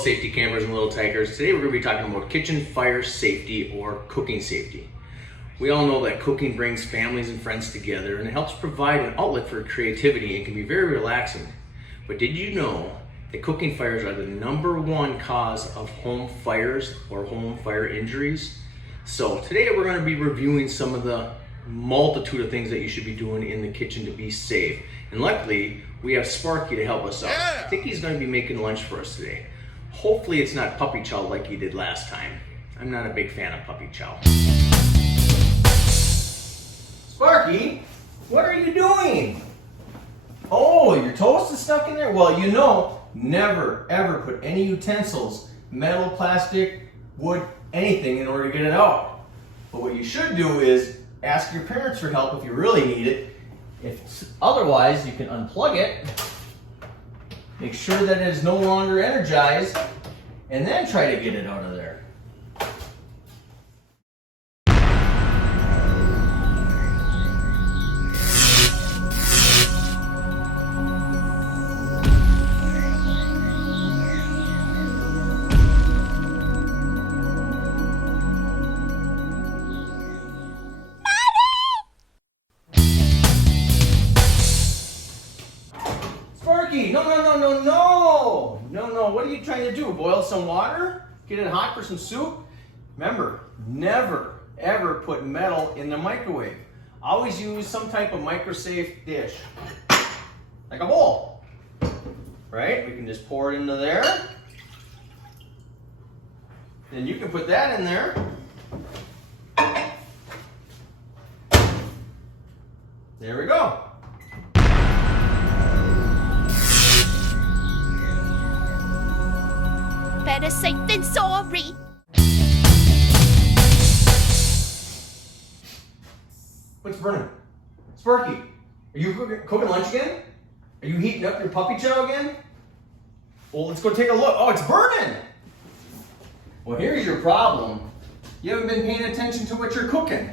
safety campers and little tigers. Today we're going to be talking about kitchen fire safety or cooking safety. We all know that cooking brings families and friends together and it helps provide an outlet for creativity and can be very relaxing. But did you know that cooking fires are the #1 cause of home fires or home fire injuries? So today we're going to be reviewing some of the multitude of things that you should be doing in the kitchen to be safe. And luckily, we have Sparky to help us out. I think he's going to be making lunch for us today. Hopefully it's not puppy chow like he did last time. I'm not a big fan of puppy chow. Sparky, what are you doing? Oh, your toast is stuck in there? Well, you know, never ever put any utensils, metal, plastic, wood, anything in order to get it out. But what you should do is ask your parents for help if you really need it. Otherwise, you can unplug it, make sure that it is no longer energized, and then try to get it out of there. Sparky, no, what are you trying to do? Boil some water? Get it hot for some soup? Remember, never, ever put metal in the microwave. Always use some type of micro-safe dish, like a bowl, right? We can just pour it into there. Then you can put that in there. There we go. Better safe than sorry. What's burning? Sparky, are you cooking lunch again? Are you heating up your puppy chow again? Well, let's go take a look. Oh, it's burning! Well, here's your problem. You haven't been paying attention to what you're cooking.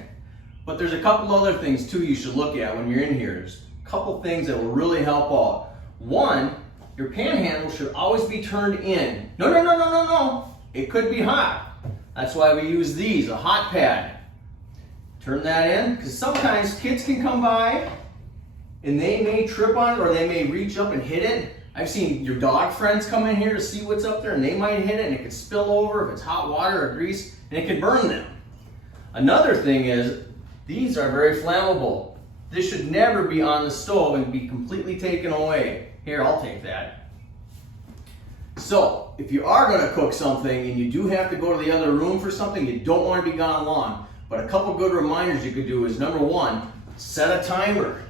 But there's a couple other things too you should look at when you're in here. There's a couple things that will really help out. One, your pan handle should always be turned in. No. It could be hot. That's why we use these, a hot pad. Turn that in, because sometimes kids can come by and they may trip on it or they may reach up and hit it. I've seen your dog friends come in here to see what's up there and they might hit it and it could spill over if it's hot water or grease and it could burn them. Another thing is, these are very flammable. This should never be on the stove and be completely taken away. Here, I'll take that. So, if you are going to cook something and you do have to go to the other room for something, you don't want to be gone long. But a couple good reminders you could do is, #1, set a timer.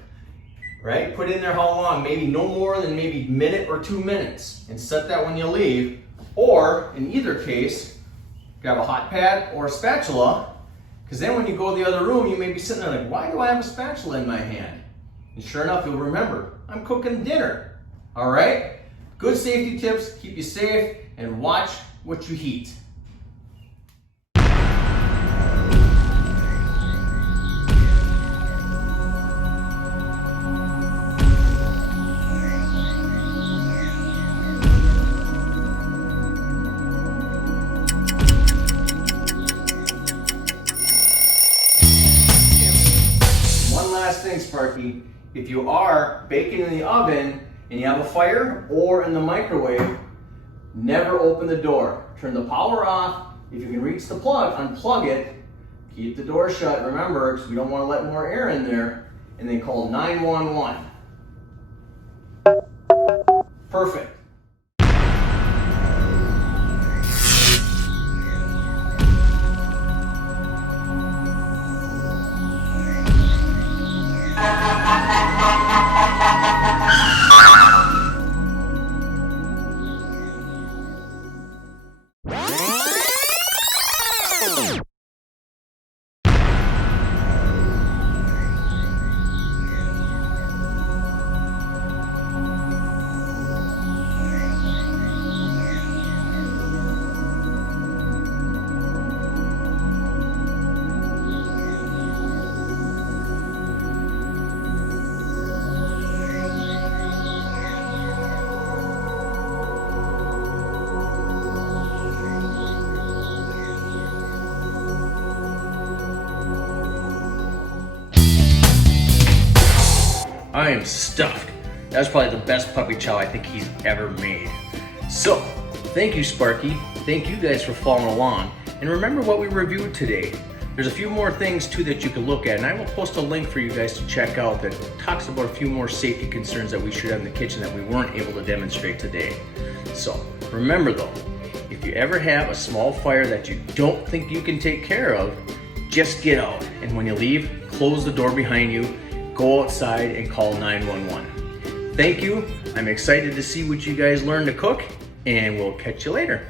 Right? Put in there how long, maybe no more than maybe a minute or 2 minutes. And set that when you leave. Or, in either case, grab a hot pad or a spatula. Because then when you go to the other room, you may be sitting there like, why do I have a spatula in my hand? And sure enough, you'll remember, I'm cooking dinner. All right? Good safety tips, keep you safe, and watch what you heat. One last thing, Sparky. If you are baking in the oven and you have a fire or in the microwave, never open the door. Turn the power off. If you can reach the plug, unplug it. Keep the door shut, remember, because we don't want to let more air in there. And then call 911. Perfect. I am stuffed. That was probably the best puppy chow I think he's ever made. So, thank you, Sparky. Thank you guys for following along. And remember what we reviewed today. There's a few more things too that you can look at, and I will post a link for you guys to check out that talks about a few more safety concerns that we should have in the kitchen that we weren't able to demonstrate today. So, remember though, if you ever have a small fire that you don't think you can take care of, just get out. And when you leave, close the door behind you, go outside and call 911. Thank you. I'm excited to see what you guys learn to cook, and we'll catch you later.